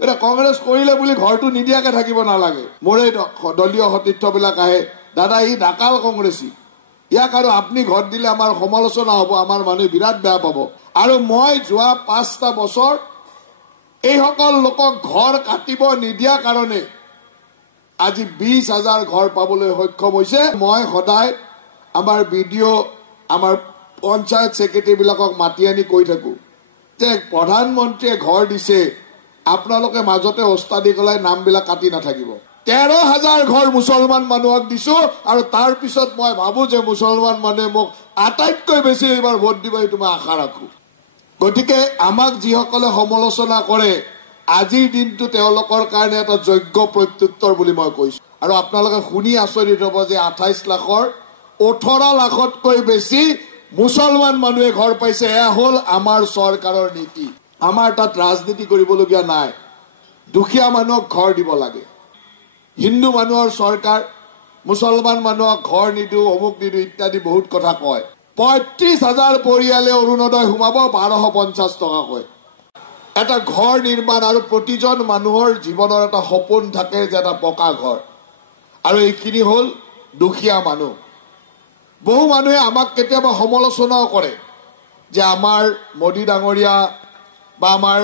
এটা কংগ্ৰেছ কৰিলে বুলি ঘৰটো নিদিয়াকে থাকিব নালাগে। মোৰে দলীয় সতীৰ্থবিলাক আহে, দাদা ই ডাকাল কংগ্ৰেছী, ইয়াক আৰু আপুনি ঘৰত দিলে আমাৰ সমালোচনা হ'ব, আমাৰ মানুহে বিৰাট বেয়া পাব। আৰু মই যোৱা 5টা বছৰ এইসকল লোকক ঘৰ কাটিব নিদিয়া কাৰণে আজি 20,000 ঘৰ পাবলৈ সক্ষম হৈছে। মই সদায় আমাৰ বিডিঅ, আমাৰ পঞ্চায়ত ছেক্ৰেটাৰীবিলাকক মাতি আনি কৈ থাকো যে প্ৰধানমন্ত্ৰীয়ে ঘৰ দিছে, আপোনালোকে মাজতে ওস্তাদি গলাই নামবিলাক কাটি নাথাকিব। 13,000 ঘৰ মুছলমান মানুহক দিছো, আৰু তাৰ পিছত মই ভাবো যে মুছলমান মানুহে মোক আটাইতকৈ বেছি এইবাৰ ভোট দিব, এইটো মই আশা ৰাখো। গতিকে আমাক যিসকলে সমালোচনা কৰে, আজিৰ দিনটো তেওঁলোকৰ কাৰণে এটা যোগ্য প্ৰত্যুত্তৰ বুলি মই কৈছো। আৰু আপোনালোকে শুনি আচৰিত হ'ব যে 28 লাখৰ 18 লাখতকৈ বেছি মুছলমান মানুহে ঘৰ পাইছে। এয়া হ'ল আমাৰ চৰকাৰৰ নীতি। আমাৰ তাত ৰাজনীতি কৰিবলগীয়া নাই। দুখীয়া মানুহক ঘৰ দিব লাগে। হিন্দু মানুহৰ চৰকাৰ, মুছলমান মানুহক ঘৰ নিদিওঁ, অমুক নিদিওঁ ইত্যাদি বহুত কথা কয়। 35,000 পৰিয়ালে অৰুণোদয় সোমাব 1250 টকাকৈ। এটা ঘৰ নিৰ্মাণ, আৰু প্ৰতিজন মানুহৰ জীৱনৰ এটা সপোন থাকে যে এটা পকা ঘৰ, আৰু এইখিনি হ'ল দুখীয়া মানুহ। বহু মানুহে আমাক কেতিয়াবা সমালোচনাও কৰে যে আমাৰ মোদী ডাঙৰীয়া বা আমাৰ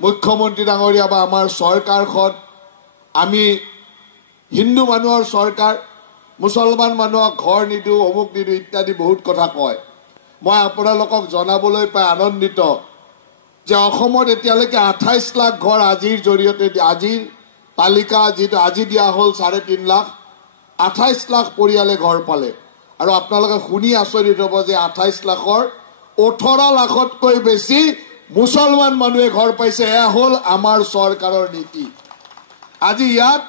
মুখ্যমন্ত্ৰী ডাঙৰীয়া বা আমাৰ চৰকাৰখন, আমি হিন্দু মানুহৰ চৰকাৰ, মুছলমান মানুহক ঘৰ নিদিওঁ, অমুক নিদিওঁ ইত্যাদি বহুত কথা কয়। মই আপোনালোকক জনাবলৈ পাই আনন্দিত যে অসমত এতিয়ালৈকে 28 লাখ ঘৰ আজিৰ জৰিয়তে, আজিৰ তালিকা যিটো আজি দিয়া হ'ল 3.5 লাখ, 28 লাখ পৰিয়ালে ঘৰ পালে। আৰু আপোনালোকে শুনি আচৰিত হ'ব যে 28 লাখৰ 18 লাখতকৈ বেছি মুছলমান মানুহে ঘৰ পাইছে। এয়া হ'ল আমাৰ চৰকাৰৰ নীতি। আজি ইয়াত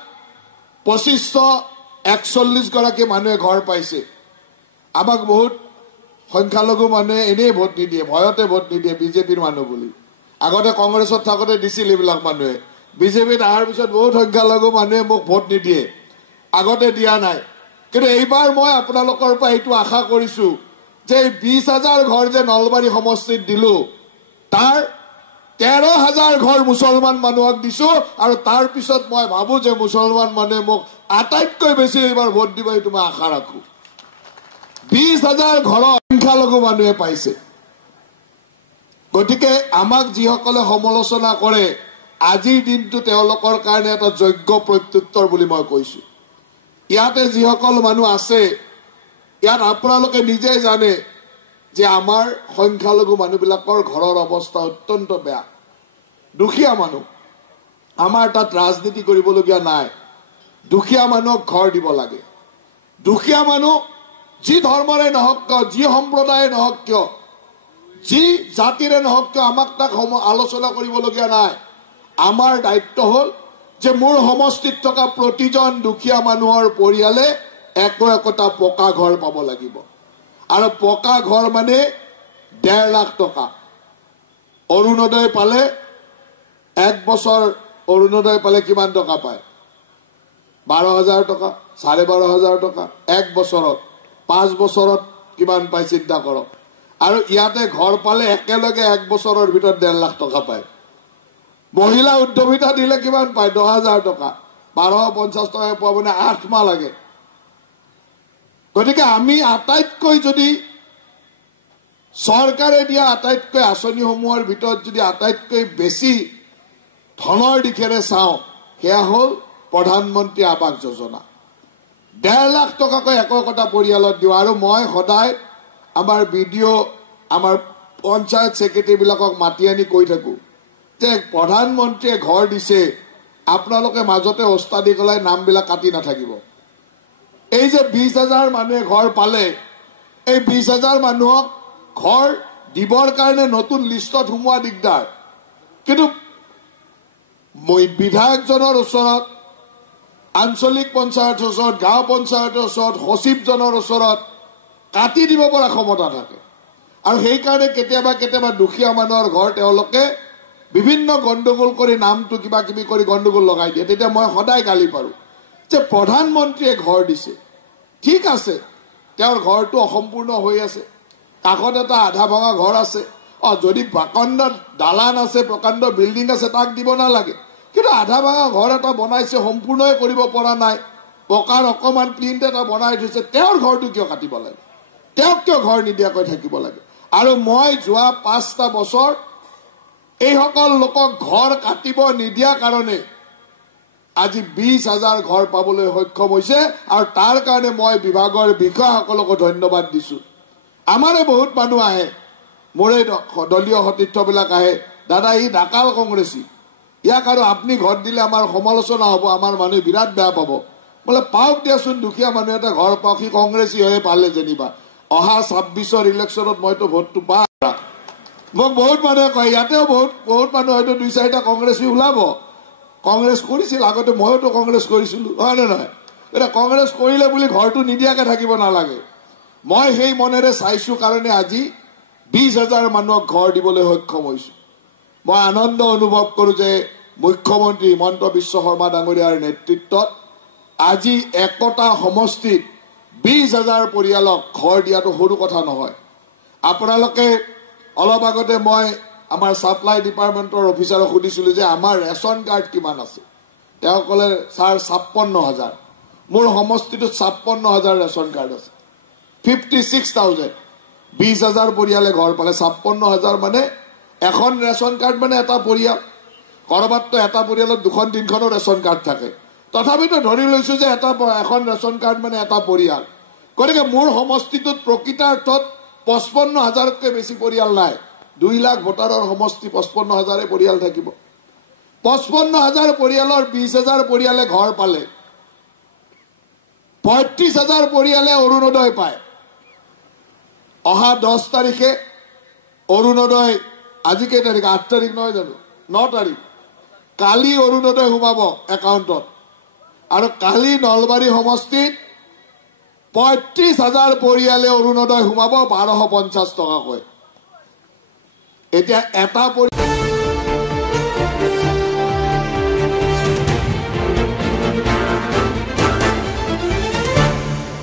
2541 গৰাকী মানুহে ঘৰ পাইছে। আমাক বহুত সংখ্যালঘু মানুহে এনেই ভোট নিদিয়ে, ভয়তে ভোট নিদিয়ে, বিজেপিৰ মানুহ বুলি। আগতে কংগ্ৰেছত থাকোঁতে দিছিল এইবিলাক মানুহে, বিজেপিত অহাৰ পিছত বহুত সংখ্যালঘু মানুহে মোক ভোট নিদিয়ে, আগতে দিয়া নাই। কিন্তু এইবাৰ মই আপোনালোকৰ পৰা এইটো আশা কৰিছো যে 20,000 ঘৰ যে নলবাৰী সমষ্টিত দিলো, তাৰ 13,000 ঘৰ মুছলমান মানুহক দিছো, আৰু তাৰ পিছত মই ভাবো যে মুছলমান মানুহে মোক আটাইতকৈ বেছি এইবাৰ ভোট দিব, এইটো মই আশা ৰাখো। 20,000 ঘৰৰ সংখ্যালঘু মানুহে পাইছে। গতিকে আমাক যিসকলে সমালোচনা কৰে, আজিৰ দিনটো তেওঁলোকৰ কাৰণে এটা যোগ্য প্ৰত্যুত্তৰ বুলি মই কৈছো। ইয়াতে যিসকল মানুহ আছে, ইয়াত আপোনালোকে নিজে জানে যে আমাৰ সংখ্যালঘু মানুহবিলাকৰ ঘৰৰ অৱস্থা অত্যন্ত বেয়া, দুখীয়া মানুহ। আমাৰ তাত ৰাজনীতি কৰিবলগীয়া নাই। দুখীয়া মানুহক ঘৰ দিব লাগে। দুখীয়া মানুহ যি ধৰ্মৰে নহওক কিয়, যি সম্প্ৰদায়ে নহওক কিয়, যি জাতিৰে নহওক কিয়, আমাক তাক আলোচনা কৰিবলগীয়া নাই। আমাৰ দায়িত্ব হ'ল যে মোৰ সমষ্টিত থকা প্ৰতিজন দুখীয়া মানুহৰ পৰিয়ালে একোটা পকা ঘৰ পাব লাগিব। আৰু পকা ঘৰ মানে 1.5 লাখ টকা। অৰুণোদয় পালে 1 বছৰ অৰুণোদয় পালে কিমান টকা পায়? 12,000 টকা, 12,500 টকা 1 বছৰত। 5 বছৰত কিমান পায় চিন্তা কৰক। আৰু ইয়াতে ঘৰ পালে একেলগে 1 বছৰৰ ভিতৰত 1.5 লাখ টকা পায়। মহিলা উদ্যমিতা দিলে কিমান পায়? 10,000 টকা। 1250 টকা পোৱা মানে 8 মাহ লাগে। গতিকে আমি আটাইতকৈ যদি চৰকাৰে দিয়া আটাইতকৈ আঁচনিসমূহৰ ভিতৰত যদি আটাইতকৈ বেছি ধনৰ দিশেৰে চাওঁ, সেয়া হ'ল প্ৰধানমন্ত্ৰী আৱাস যোজনা। 1.5 লাখ টকাকৈ একোটা পৰিয়ালত দিওঁ। আৰু মই সদায় আমাৰ বিডিঅ, আমাৰ পঞ্চায়ত ছেক্ৰেটাৰীবিলাকক মাতি আনি কৈ থাকো যে প্ৰধানমন্ত্ৰীয়ে ঘৰ দিছে, আপোনালোকে মাজতে ওস্তাদি গলাই নামবিলাক কাটি নাথাকিব। এই যে 20,000 মানুহে ঘৰ পালে, এই 20,000 মানুহক ঘৰ দিবৰ কাৰণে নতুন লিষ্টত সোমোৱা দিগদাৰ। কিন্তু বিধায়কজনৰ ওচৰত, আঞ্চলিক পঞ্চায়তৰ ওচৰত, গাঁও পঞ্চায়তৰ ওচৰত, সচিবজনৰ ওচৰত কাটি দিব পৰা ক্ষমতা থাকে। আৰু সেইকাৰণে কেতিয়াবা কেতিয়াবা দুখীয়া মানুহৰ ঘৰ তেওঁলোকে বিভিন্ন গণ্ডগোল কৰি নামটো কিবা কিবি কৰি গণ্ডগোল লগাই দিয়ে। তেতিয়া মই সদায় গালি পাৰো যে প্ৰধানমন্ত্ৰীয়ে ঘৰ দিছে, ঠিক আছে, তেওঁৰ ঘৰটো অসম্পূৰ্ণ হৈ আছে, কাষত এটা আধা ভঙা ঘৰ আছে, যদি প্ৰকাণ্ড দালান আছে, প্ৰকাণ্ড বিল্ডিং আছে, তাক দিব নালাগে। কিন্তু আধা ভাঙা ঘৰ এটা বনাইছে, সম্পূৰ্ণই কৰিব পৰা নাই, পকাৰ অকমান প্লিন্ট এটা বনাই থৈছে, তেওঁৰ ঘৰটো কিয় কাটিব লাগে? তেওঁক কিয় ঘৰ নিদিয়াকৈ থাকিব লাগে? আৰু মই যোৱা 5টা বছৰ এইসকল লোকক ঘৰ কাটিব নিদিয়া কাৰণে আজি 20,000 ঘৰ পাবলৈ সক্ষম হৈছে। আৰু তাৰ কাৰণে মই বিভাগৰ বিষয়াসকলকো ধন্যবাদ দিছো। আমাৰে বহুত মানুহ আহে, মোৰে দলীয় সতীৰ্থবিলাক আহে, দাদা ই ডাকাল কংগ্ৰেছী, ইয়াক আৰু আপুনি ঘৰ দিলে আমাৰ সমালোচনা হ'ব, আমাৰ মানুহে বিৰাট বেয়া পাব। বোলে পাওক দিয়াচোন, দুখীয়া মানুহ এটা ঘৰ পাওক, সি কংগ্ৰেছী হৈয়ে পালে যেনিবা, অহা 26ৰ ইলেকশ্যনত মইতো ভোটটো পাম। মোক বহুত মানুহে কয়, ইয়াতেও বহুত মানুহ হয়তো 2-4টা কংগ্ৰেছী ওলাব। কংগ্ৰেছ কৰিছিল আগতে, ময়োতো কংগ্ৰেছ কৰিছিলো, হয় নে নহয়? এতিয়া কংগ্ৰেছ কৰিলে বুলি ঘৰটো নিদিয়াকে থাকিব নালাগে। মই সেই মনেৰে চাইছো কাৰণে আজি 20,000 মানুহক ঘৰ দিবলৈ সক্ষম হৈছো। মই আনন্দ অনুভৱ কৰো যে মুখ্যমন্ত্ৰী হিমন্ত বিশ্ব শৰ্মা ডাঙৰীয়াৰ নেতৃত্বত আজি একতা সমষ্টিত 20,000 পৰিয়ালক ঘৰ দিয়াটো সৰু কথা নহয়। আপোনালোকে অলপ আগতে মই আমাৰ সাপ্লাই ডিপাৰ্টমেণ্টৰ অফিচাৰক সুধিছিলো যে আমাৰ ৰেচন কাৰ্ড কিমান আছে। তেওঁ ক'লে ছাৰ 56,000। মোৰ সমষ্টিটোত 56,000 ৰেচন কাৰ্ড আছে, 56,000। 20,000 পৰিয়ালে ঘৰ পালে। 56,000 মানে এখন ৰেচন কাৰ্ড মানে এটা পৰিয়াল। কৰবাততো এটা পৰিয়ালত 2-3খনো ৰেচন কাৰ্ড থাকে, তথাপিতো ধৰি লৈছো যে এখন ৰেচন কাৰ্ড মানে এটা পৰিয়াল। গতিকে মোৰ সমষ্টিটোত প্ৰকৃতাৰ্থত 55,000তকৈ বেছি পৰিয়াল নাই। 2 লাখ ভোটাৰৰ সমষ্টি, 55,000 পৰিয়াল থাকিব। 55,000 পৰিয়ালৰ 20,000 পৰিয়ালে ঘৰ পালে, 35,000 পৰিয়ালে অৰুণোদয় পায়। অহা 10 তাৰিখে অৰুণোদয়, আজি কেই তাৰিখ? 8 তাৰিখ নহয় জানো? 9 তাৰিখ। কালি অৰুণোদয় সোমাব একাউণ্টত। আৰু কালি নলবাৰী সমষ্টিত 35,000 পৰিয়ালে অৰুণোদয় সোমাব 1,250 টকাকৈ। এতিয়া এটা